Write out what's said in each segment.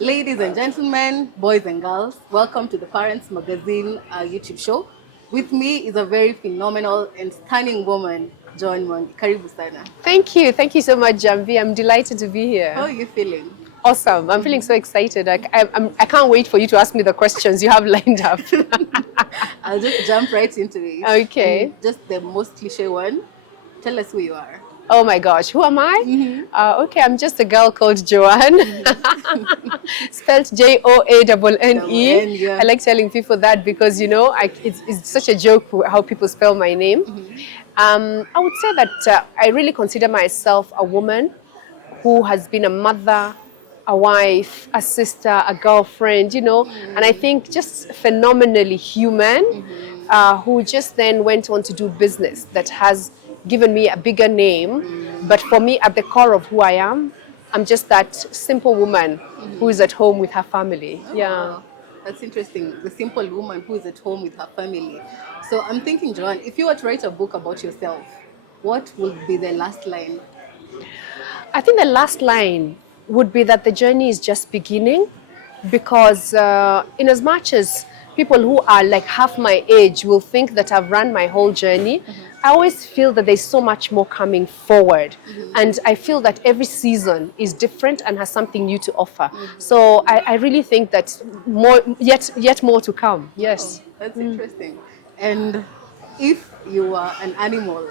Ladies and gentlemen, boys and girls, welcome to the Parents Magazine YouTube show. With me is a very phenomenal and stunning woman, JOANNE. Karibu sana. Thank you so much, Jamvi. I'm delighted to be How here. are you feeling? Awesome. I'm feeling so excited. I can't wait for you to ask me the questions you have lined up. I'll just jump right into it. Okay. And just the most cliche one, tell us who you are. Oh my gosh, who am I? Okay, I'm just a girl called Joanne, spelled Joanne. N, yeah. I like telling people that because, it's such a joke how people spell my name. I would say that I really consider myself a woman who has been a mother, a wife, a sister, a girlfriend, and I think just phenomenally human, who just then went on to do business that has given me a bigger name. But for me, at the core of who I am, I'm just that simple woman who is at home with her family. Oh, Yeah. wow. That's interesting. The simple woman who is at home with her family. So I'm thinking, Joanne, if you were to write a book about yourself, what would be the last line? I think the last line would be that the journey is just beginning because in as much as people who are like half my age will think that I've run my whole journey, I always feel that there's so much more coming forward. And I feel that every season is different and has something new to offer. So I really think that yet more to come. Yes. Oh, that's interesting. And if you were an animal,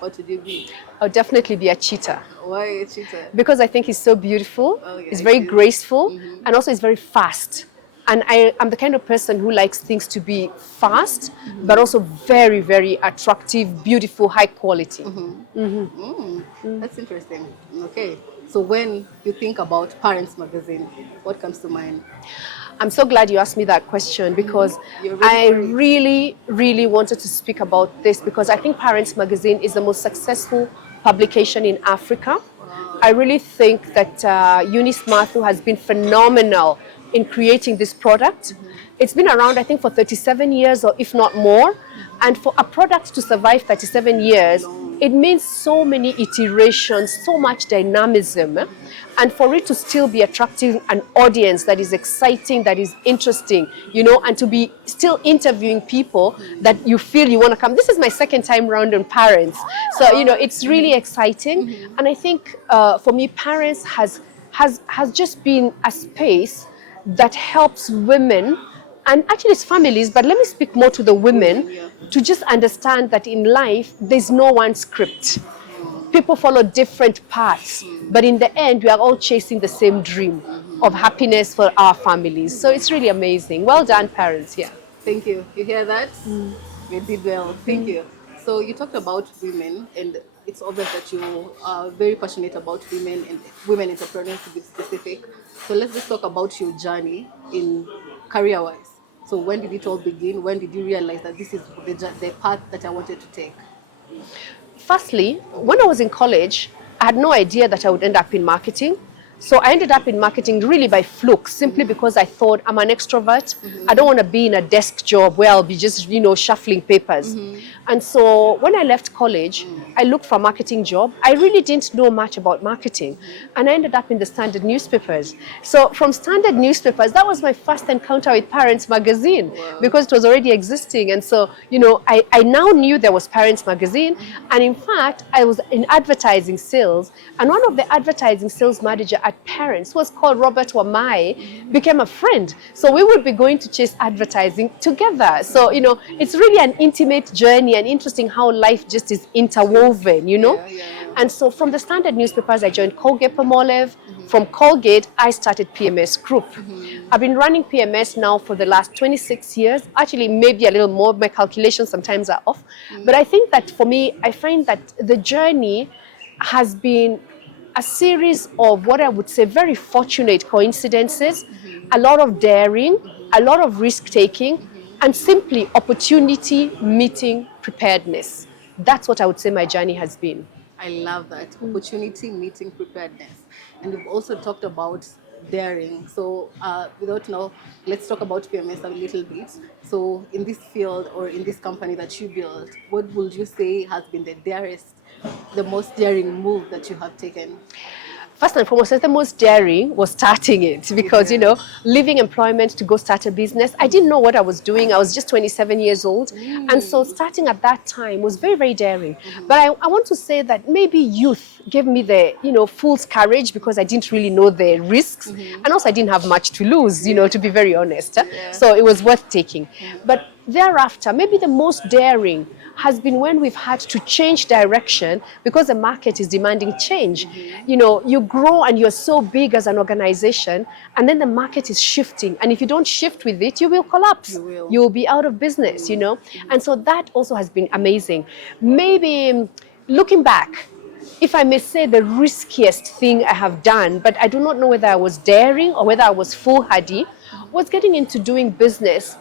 what would you be? I'll definitely be a cheetah. Why a cheetah? Because I think he's so beautiful, Oh, yeah, he's it very is. graceful, and also he's very fast. And I'm the kind of person who likes things to be fast, but also very, very attractive, beautiful, high quality. That's interesting. Okay. So when you think about Parents Magazine, what comes to mind? I'm so glad you asked me that question because You're ready I for it. really, really wanted to speak about this because I think Parents Magazine is the most successful publication in Africa. I really think that Eunice Matthew has been phenomenal in creating this product. It's been around, I think, for 37 years or if not more. And for a product to survive 37 years, it means so many iterations, so much dynamism. And for it to still be attracting an audience that is exciting, that is interesting, and to be still interviewing people that you feel you want to come. This is my second time round on Parents. So, it's really exciting. And I think for me, Parents has just been a space that helps women and actually it's families, but let me speak more to the women Yeah. to just understand that in life, there's no one script. People follow different paths, but in the end, we are all chasing the same dream of happiness for our families. So it's really amazing. Well done, parents. Yeah. Thank you. You hear that? You did well. Thank you. So you talked about women, and it's obvious that you are very passionate about women and women entrepreneurs to be specific. So let's just talk about your journey in career-wise. So when did it all begin? When did you realize that this is the path that I wanted to take? Firstly, when I was in college, I had no idea that I would end up in marketing. So I ended up in marketing really by fluke, simply because I thought I'm an extrovert. I don't want to be in a desk job where I'll be just, shuffling papers. And so when I left college, I looked for a marketing job. I really didn't know much about marketing. And I ended up in the Standard newspapers. So from Standard newspapers, that was my first encounter with Parents Magazine because it was already existing. And so, I now knew there was Parents Magazine. And in fact, I was in advertising sales. And one of the advertising sales manager at Parents, who was called Robert Wamai, became a friend. So we would be going to chase advertising together. So, it's really an intimate journey and interesting how life just is interwoven, Yeah. And so from the Standard newspapers, I joined Colgate-Palmolive. From Colgate, I started PMS Group. I've been running PMS now for the last 26 years. Actually, maybe a little more. My calculations sometimes are off. But I think that for me, I find that the journey has been a series of what I would say very fortunate coincidences, a lot of daring, a lot of risk-taking, and simply opportunity meeting preparedness. That's what I would say my journey has been. I love that. Opportunity meeting preparedness. And we've also talked about daring. So without now, let's talk about PMS a little bit. So in this field or in this company that you built, what would you say has been the most daring move that you have taken? First and foremost, the most daring was starting it because, you know, leaving employment to go start a business. I didn't know what I was doing. I was just 27 years old. And so starting at that time was very, very daring. But I want to say that maybe youth gave me the, you know, fool's courage because I didn't really know the risks. And also I didn't have much to lose, you know, to be very honest. So it was worth taking. But thereafter, maybe the most daring has been when we've had to change direction because the market is demanding change. You know, you grow and you're so big as an organization, and then the market is shifting. And if you don't shift with it, you will collapse. You will be out of business, you know. And so that also has been amazing. Maybe looking back, if I may say the riskiest thing I have done, but I do not know whether I was daring or whether I was foolhardy, was getting into doing business,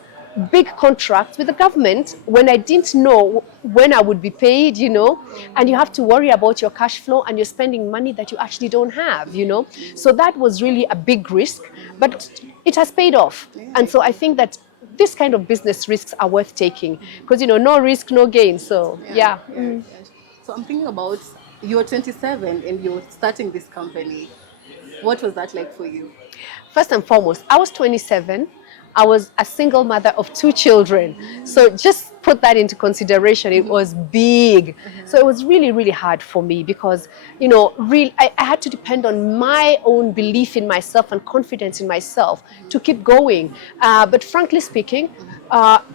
big contracts with the government when I didn't know when I would be paid, you know, and you have to worry about your cash flow and you're spending money that you actually don't have, you know. So that was really a big risk, but it has paid off. And so I think that this kind of business risks are worth taking because, you know, no risk, no gain. So, yeah. So I'm thinking about, you're 27 and you're starting this company. What was that like for you? First and foremost, I was 27. I was a single mother of 2 children. So just put that into consideration. It was big. So it was really, really hard for me because, you know, I had to depend on my own belief in myself and confidence in myself to keep going. But frankly speaking,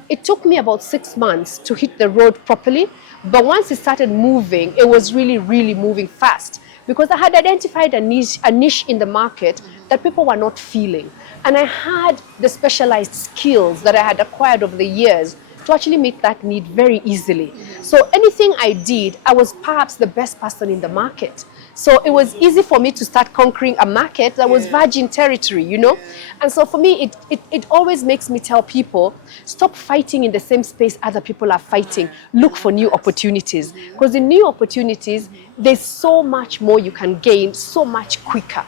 it took me about 6 months to hit the road properly. But once it started moving, it was really, really moving fast because I had identified a niche in the market that people were not feeling. And I had the specialized skills that I had acquired over the years to actually meet that need very easily. So anything I did, I was perhaps the best person in the market. So it was easy for me to start conquering a market that was virgin territory, you know? And so for me, it always makes me tell people, stop fighting in the same space other people are fighting. Look for new opportunities. Because in new opportunities, there's so much more you can gain so much quicker.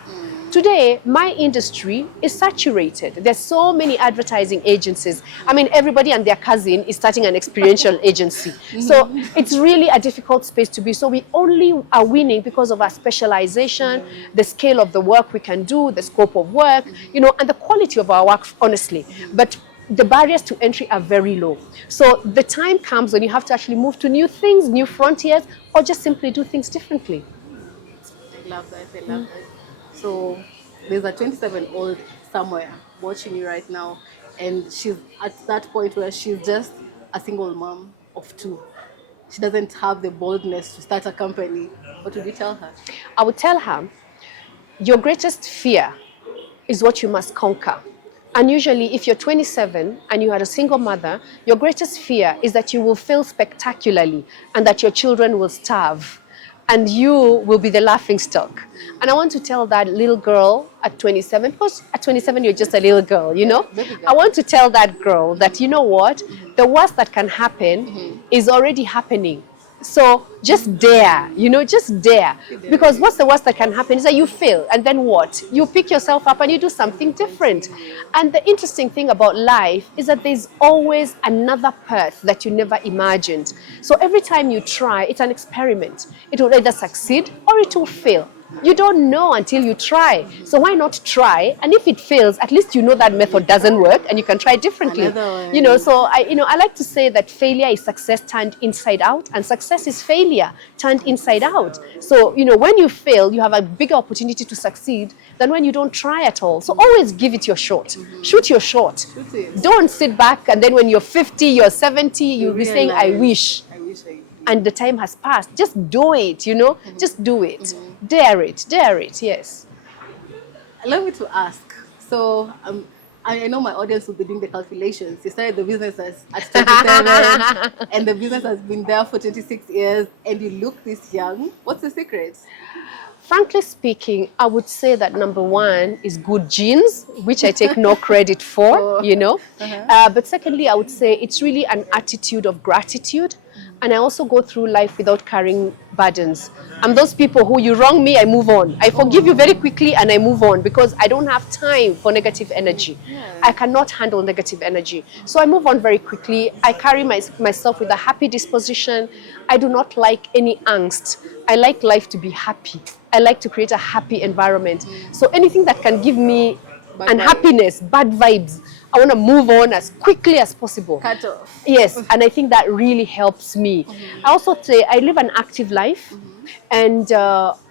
Today, my industry is saturated. There's so many advertising agencies. I mean, everybody and their cousin is starting an experiential agency. So it's really a difficult space to be. So we only are winning because of our specialization, the scale of the work we can do, the scope of work, you know, and the quality of our work, honestly. But the barriers to entry are very low. So the time comes when you have to actually move to new things, new frontiers, or just simply do things differently. I love that. I love that. So there's a 27-year-old somewhere watching you right now, and she's at that point where she's just a single mom of 2. She doesn't have the boldness to start a company. What would you tell her? I would tell her, your greatest fear is what you must conquer. And usually if you're 27 and you are a single mother, your greatest fear is that you will fail spectacularly and that your children will starve. And you will be the laughing stock. And I want to tell that little girl at 27, because at 27 you're just a little girl, you know? I want to tell that girl that, you know what? The worst that can happen is already happening. So just dare, you know, just dare. Because what's the worst that can happen is that you fail. And then what? You pick yourself up and you do something different. And the interesting thing about life is that there's always another path that you never imagined. So every time you try, it's an experiment. It will either succeed or it will fail. You don't know until you try. So why not try? And if it fails, at least you know that method doesn't work and you can try differently. You know, so I like to say that failure is success turned inside out, and success is failure turned inside out. So, you know, when you fail, you have a bigger opportunity to succeed than when you don't try at all. So always give it your shot. Shoot your shot. Don't sit back and then when you're 50, you're 70, you'll be saying, I wish. And the time has passed. Just do it, you know, just do it. Dare it, yes. Allow me to ask. So I know my audience will be doing the calculations. You started the business at 27 and the business has been there for 26 years and you look this young. What's the secret? Frankly speaking, I would say that number one is good genes, which I take no credit for, you know. But secondly, I would say it's really an attitude of gratitude. And I also go through life without carrying burdens. I'm those people who you wrong me, I move on. I forgive you very quickly and I move on because I don't have time for negative energy. I cannot handle negative energy. So I move on very quickly. I carry myself with a happy disposition. I do not like any angst. I like life to be happy. I like to create a happy environment. So anything that can give me Bad unhappiness, bad vibes, I want to move on as quickly as possible. Cut off. Yes, and I think that really helps me. I also say I live an active life, and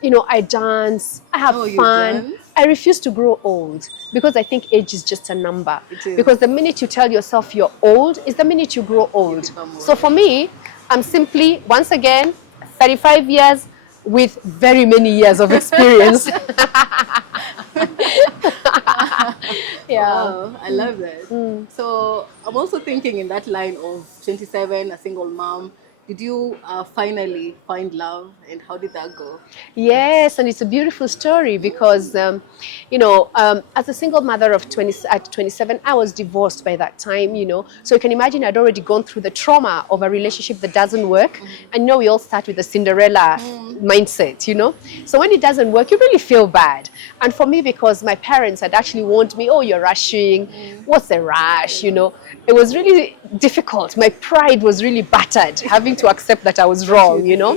you know, I dance, I have Oh, you fun. dance? I refuse to grow old because I think age is just a number. It is. Because the minute you tell yourself you're old is the minute you grow old. become old. So for me, I'm simply, once again, 35 years with very many years of experience. Yeah. Wow, I love that. So I'm also thinking in that line of 27, a single mom. Did you finally find love, and how did that go? Yes, and it's a beautiful story because, you know, as a single mother of 20, at 27, I was divorced by that time, you know. So you can imagine I'd already gone through the trauma of a relationship that doesn't work. And you know, we all start with the Cinderella mindset, you know. So when it doesn't work, you really feel bad. And for me, because my parents had actually warned me, oh, you're rushing. What's a rush, you know? It was really difficult. My pride was really battered, having to accept that I was wrong, you know,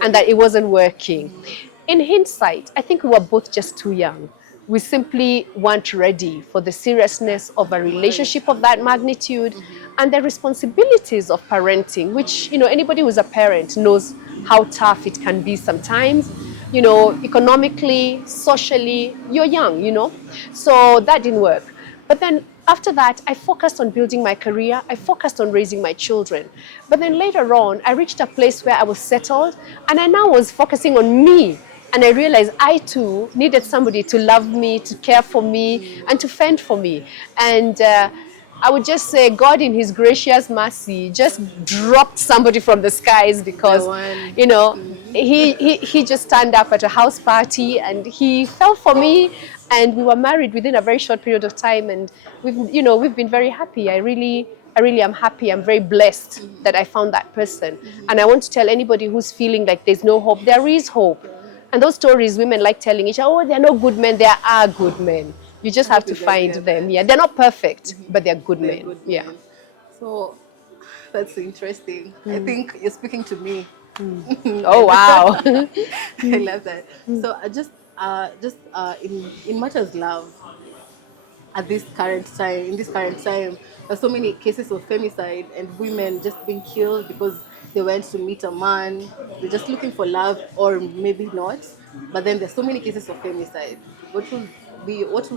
and that it wasn't working. In hindsight, I think we were both just too young. We simply weren't ready for the seriousness of a relationship of that magnitude and the responsibilities of parenting, which, you know, anybody who's a parent knows how tough it can be sometimes. You know, economically, socially, you're young, you know. So that didn't work. But then after that, I focused on building my career. I focused on raising my children. But then later on, I reached a place where I was settled and I now was focusing on me. And I realized I too needed somebody to love me, to care for me, and to fend for me. And I would just say God in his gracious mercy just dropped somebody from the skies because, you know, he just turned up at a house party and he fell for me, and we were married within a very short period of time, and we've been very happy. I really am happy. I'm very blessed that I found that person. And I want to tell anybody who's feeling like there's no hope, there is hope. And those stories women like telling each other, oh, they're no good men, there are good men. You just have to find them. Yeah, they're not perfect, but they're good They're men. good Yeah. men. So that's interesting. I think you're speaking to me. Oh, wow. I love that. So I just in much as love at this current time, in this current time, there's so many cases of femicide and women just being killed because they went to meet a man. They're just looking for love, or maybe not. But then there's so many cases of femicide. What will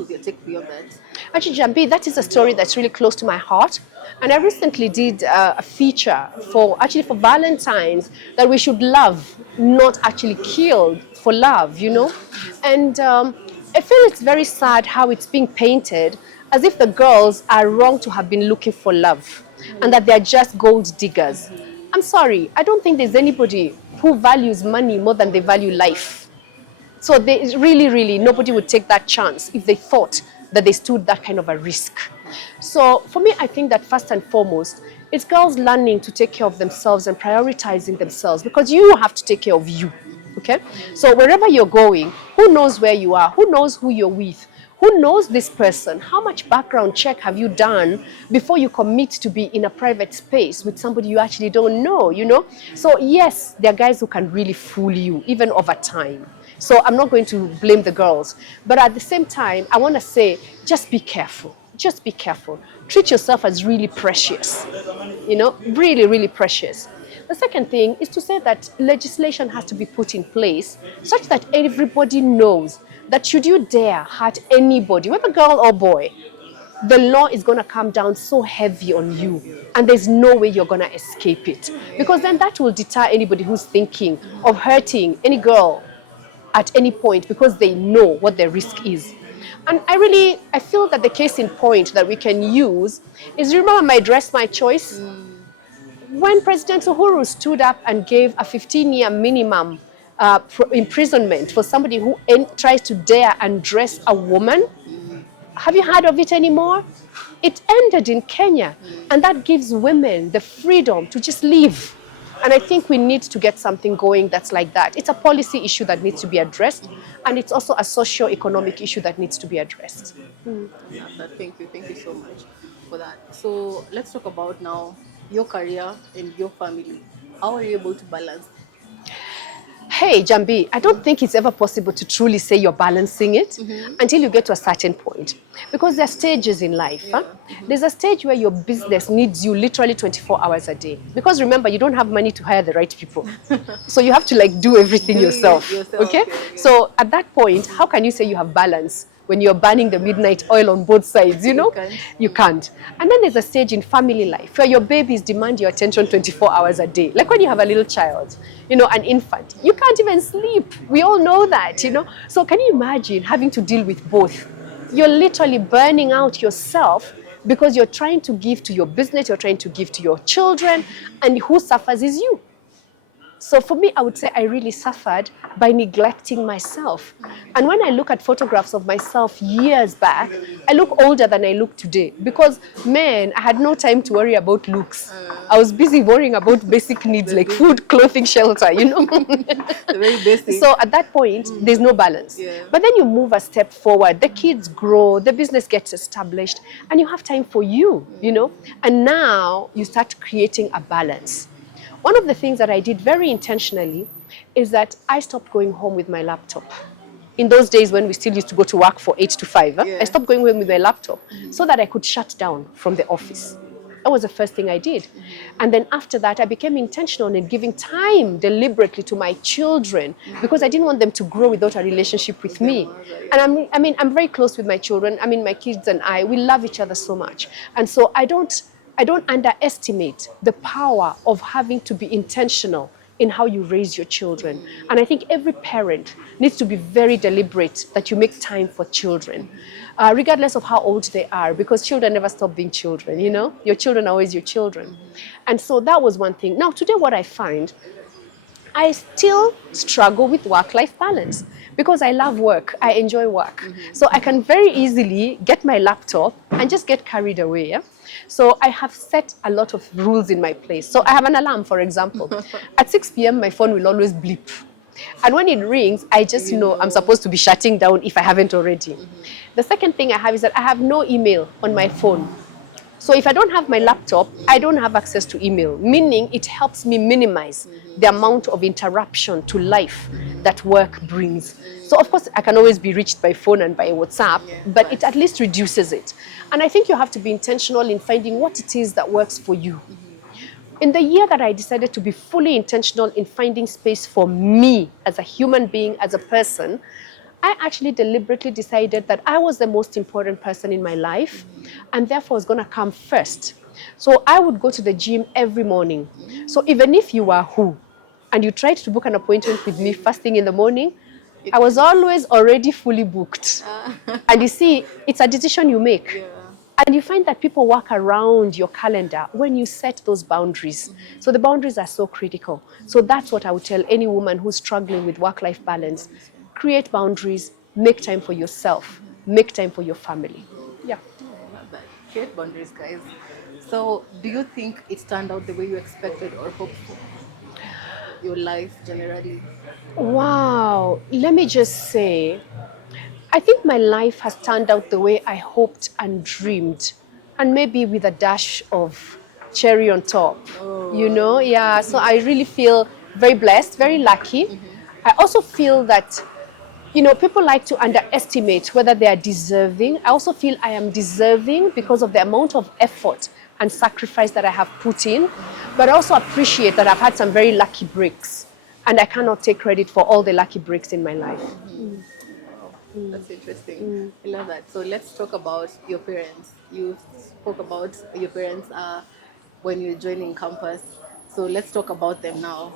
your take be on that? Actually, Jambi, that is a story that's really close to my heart. And I recently did a feature for Valentine's, that we should love, not actually kill for love, you know. And I feel it's very sad how it's being painted as if the girls are wrong to have been looking for love and that they're just gold diggers. I'm sorry, I don't think there's anybody who values money more than they value life. So they really, nobody would take that chance if they thought that they stood that kind of a risk. So for me, I think that first and foremost, it's girls learning to take care of themselves and prioritizing themselves, because you have to take care of you. Okay? So wherever you're going, who knows where you are? Who knows who you're with? Who knows this person? How much background check have you done before you commit to be in a private space with somebody you actually don't know, you know? So yes, there are guys who can really fool you, even over time. So I'm not going to blame the girls. But at the same time, I want to say, just be careful. Just be careful. Treat yourself as really precious, you know, really precious. The second thing is to say that legislation has to be put in place such that everybody knows that should you dare hurt anybody, whether girl or boy, the law is going to come down so heavy on you, and there's no way you're going to escape it. Because then that will deter anybody who's thinking of hurting any girl at any point, because they know what the risk is. And I feel that the case in point that we can use is, remember my dress, my choice? When President Uhuru stood up and gave a 15-year minimum imprisonment for somebody who tries to dare undress a woman, have you heard of it anymore? It ended in Kenya, and that gives women the freedom to just leave. And I think we need to get something going that's like that. It's a policy issue that needs to be addressed, and it's also a socio-economic issue that needs to be addressed. Yeah, thank you so much for that. So let's talk about now your career and your family. How are you able to balance? hey, Jambi, I don't think it's ever possible to truly say you're balancing it until you get to a certain point. Because there are stages in life. Huh? There's a stage where your business needs you literally 24 hours a day. Because remember, you don't have money to hire the right people. So you have to like do everything yourself. Okay? So at that point, how can you say you have balance when you're burning the midnight oil on both sides, you know? You can't. And then there's a stage in family life where your babies demand your attention 24 hours a day. Like when you have a little child, you know, an infant, you can't even sleep. We all know that, you know? So can you imagine having to deal with both? You're literally burning out yourself because you're trying to give to your business, you're trying to give to your children, and who suffers is you. So for me, I would say I really suffered by neglecting myself. And when I look at photographs of myself years back, I look older than I look today because, man, I had no time to worry about looks. I was busy worrying about basic needs like food, clothing, shelter, you know. Very basic. So at that point, there's no balance. But then you move a step forward, the kids grow, the business gets established, and you have time for you, you know. And now you start creating a balance. One of the things that I did very intentionally is that I stopped going home with my laptop. In those days when we still used to go to work for 8 to 5, I stopped going home with my laptop so that I could shut down from the office. That was the first thing I did. And then after that, I became intentional in giving time deliberately to my children because I didn't want them to grow without a relationship with me. And I'm very close with my children. I mean, my kids and I, we love each other so much. And so I don't underestimate the power of having to be intentional in how you raise your children. And I think every parent needs to be very deliberate that you make time for children, regardless of how old they are, because children never stop being children, you know? Your children are always your children. And so that was one thing. Now, today what I find, I still struggle with work-life balance because I love work. I enjoy work. So I can very easily get my laptop and just get carried away. Yeah? So I have set a lot of rules in my place. So I have an alarm, for example. At 6 p.m., my phone will always bleep. And when it rings, I just know I'm supposed to be shutting down if I haven't already. The second thing I have is that I have no email on my phone. So if I don't have my laptop, I don't have access to email, meaning it helps me minimize the amount of interruption to life that work brings. So of course, I can always be reached by phone and by WhatsApp, but it at least reduces it. And I think you have to be intentional in finding what it is that works for you. In the year that I decided to be fully intentional in finding space for me as a human being, as a person, I actually deliberately decided that I was the most important person in my life and therefore was going to come first. So I would go to the gym every morning. So even if you are who and you tried to book an appointment with me first thing in the morning, I was always already fully booked. And you see, it's a decision you make. And you find that people work around your calendar when you set those boundaries. So the boundaries are so critical. So that's what I would tell any woman who's struggling with work-life balance. Create boundaries, make time for yourself, make time for your family. Yeah. I love that. Create boundaries, guys. So do you think it turned out the way you expected or hoped for? Your life generally? Wow. Let me just say, I think my life has turned out the way I hoped and dreamed, and maybe with a dash of cherry on top. You know, yeah. So I really feel very blessed, very lucky. I also feel that, you know, people like to underestimate whether they are deserving. I also feel I am deserving because of the amount of effort and sacrifice that I have put in, but I also appreciate that I've had some very lucky breaks, and I cannot take credit for all the lucky breaks in my life. That's interesting. I love that. So let's talk about your parents. You spoke about your parents when you're joining campus. So let's talk about them now.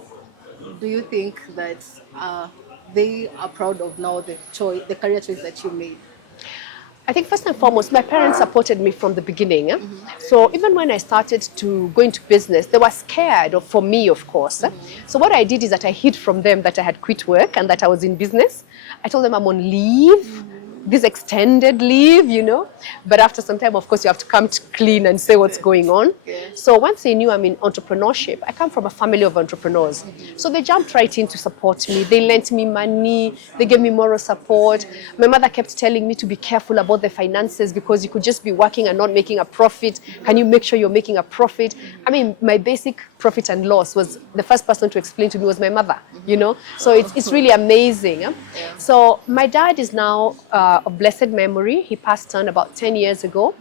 Do you think that they are proud of now the career choice that you made? I think first and foremost, my parents supported me from the beginning. So even when I started to go into business, they were scared for me, of course. So what I did is that I hid from them that I had quit work and that I was in business. I told them I'm on leave. this extended leave, you know. But after some time, of course, you have to come to clean and say what's going on. Yeah. So once they knew I'm in entrepreneurship, I come from a family of entrepreneurs. So they jumped right in to support me. They lent me money. They gave me moral support. My mother kept telling me to be careful about the finances because you could just be working and not making a profit. Can you make sure you're making a profit? I mean, my basic profit and loss was the first person to explain to me was my mother, you know. So it's really amazing. Yeah? So my dad is now of blessed memory. He passed on about 10 years ago.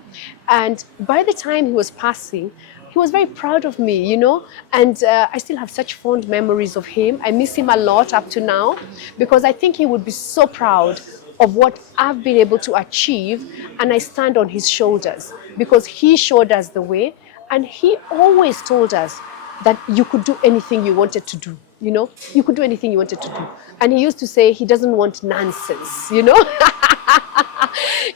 And by the time he was passing, he was very proud of me, you know, and I still have such fond memories of him. I miss him a lot up to now because I think he would be so proud of what I've been able to achieve, and I stand on his shoulders because he showed us the way, and he always told us that you could do anything you wanted to do, you know, you could do anything you wanted to do. And he used to say he doesn't want nonsense, you know.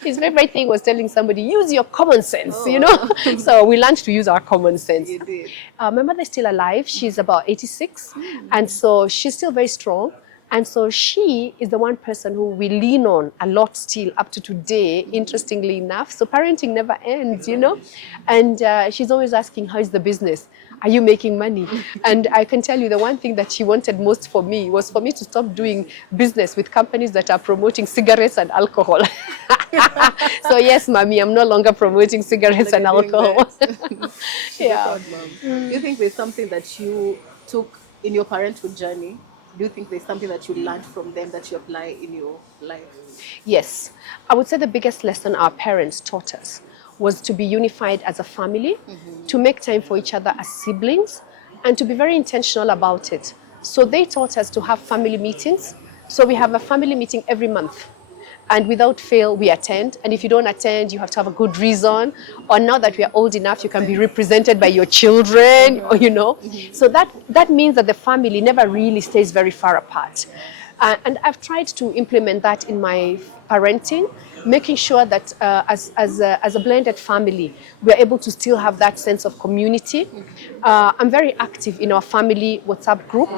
His favorite thing was telling somebody, use your common sense, you know. So we learned to use our common sense. You did. My mother is still alive. She's about 86. And so she's still very strong. And so she is the one person who we lean on a lot still up to today, interestingly enough. So parenting never ends, you know. And she's always asking, how's the business? Are you making money? And I can tell you the one thing that she wanted most for me was for me to stop doing business with companies that are promoting cigarettes and alcohol. So yes, mommy, I'm no longer promoting cigarettes and alcohol. Yeah. Do you think there's something that you took in your parenthood journey? Do you think there's something that you learned from them that you apply in your life? Yes. I would say the biggest lesson our parents taught us was to be unified as a family, to make time for each other as siblings, and to be very intentional about it. So they taught us to have family meetings. So we have a family meeting every month. And without fail, we attend. And if you don't attend, you have to have a good reason. Or now that we are old enough, you can be represented by your children, or, you know. So that means that the family never really stays very far apart. And I've tried to implement that in my parenting, making sure that as a blended family, we're able to still have that sense of community. I'm very active in our family WhatsApp group.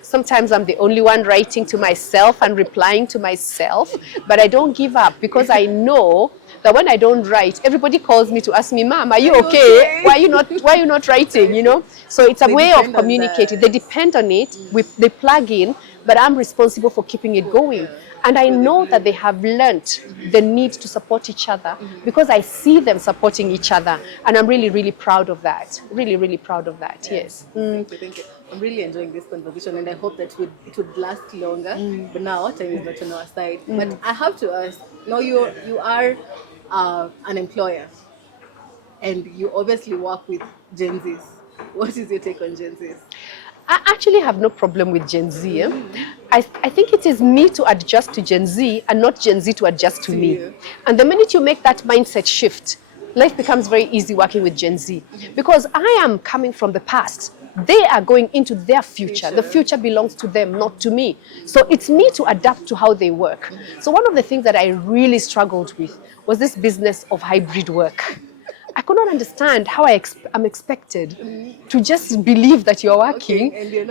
Sometimes I'm the only one writing to myself and replying to myself, but I don't give up because I know that when I don't write, everybody calls me to ask me, Mom, are you okay? Why are you not writing? You know? So it's a way of communicating. They depend on it. They plug in, but I'm responsible for keeping it going. And I know that they have learnt the need to support each other because I see them supporting each other. And I'm really, really proud of that. Really, really proud of that, yes. Thank you. I'm really enjoying this conversation and I hope that it would last longer. But now time is not on our side. But I have to ask, now you are an employer and you obviously work with Gen Zs. What is your take on Gen Zs? I actually have no problem with Gen Z. I think it is me to adjust to Gen Z and not Gen Z to adjust to me. you. And the minute you make that mindset shift, life becomes very easy working with Gen Z. Because I am coming from the past. They are going into their future. The future belongs to them, not to me. So it's me to adapt to how they work. So one of the things that I really struggled with was this business of hybrid work. I could not understand how I'm expected to just believe that you're working And you're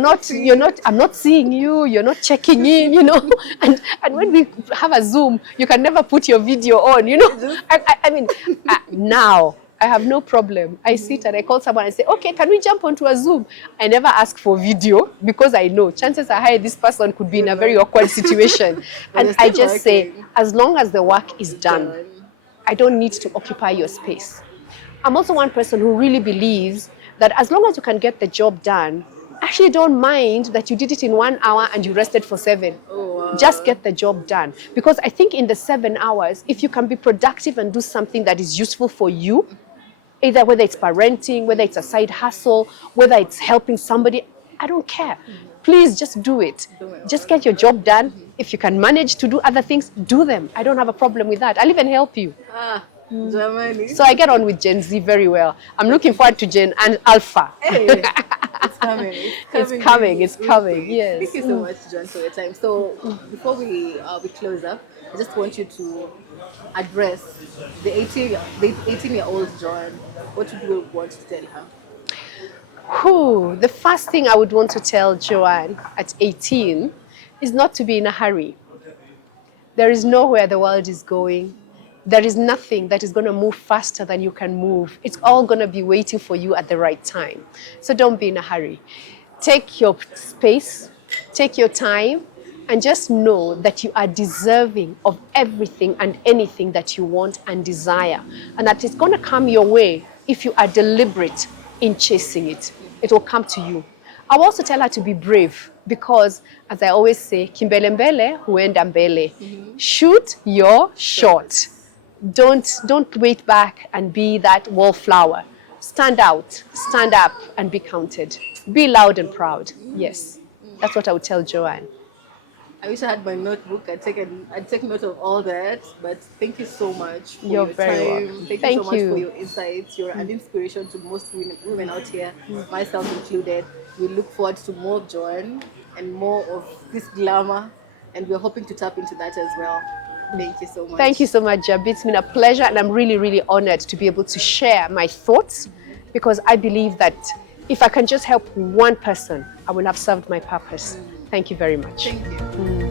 not. I'm not seeing you, you're not checking in, you know. And when we have a Zoom, you can never put your video on, you know. I mean, now I have no problem. I sit and I call someone and say, okay, can we jump onto a Zoom? I never ask for video because I know chances are high this person could be in a very awkward situation. And I just say, as long as the work is done, I don't need to occupy your space. I'm also one person who really believes that as long as you can get the job done, I actually don't mind that you did it in 1 hour and you rested for 7. Just get the job done. Because I think in the 7 hours, if you can be productive and do something that is useful for you, either whether it's parenting, whether it's a side hustle, whether it's helping somebody, I don't care. Please just do it. Just get your job done. If you can manage to do other things, do them. I don't have a problem with that. I'll even help you. Germany. So I get on with Gen Z very well. I'm looking forward to Gen and Alpha. Hey, it's coming. It's coming. Yes. Thank you so much, Joanne, for your time. So before we close up, I just want you to address the 18-year-old Joanne. What would you want to tell her? The first thing I would want to tell Joanne at 18 is not to be in a hurry. There is nowhere the world is going. There is nothing that is going to move faster than you can move. It's all going to be waiting for you at the right time. So don't be in a hurry. Take your space, take your time, and just know that you are deserving of everything and anything that you want and desire, and that it's going to come your way if you are deliberate in chasing it. It will come to you. I will also tell her to be brave because, as I always say, kimbele mbele huenda mbele. Shoot your shot. Don't wait back and be that wallflower. Stand out, stand up, and be counted. Be loud and proud. Yes, that's what I would tell Joanne. I wish I had my notebook. I'd take note of all that. But thank you so much for You're your very time. welcome. Thank you so much for your insights. You're an inspiration to most women out here, myself included. We look forward to more of Joanne and more of this glamour, and we're hoping to tap into that as well. Thank you so much. Thank you so much, Jab. It's been a pleasure, and I'm really, really honored to be able to share my thoughts, because I believe that if I can just help one person, I will have served my purpose. Thank you very much. Thank you.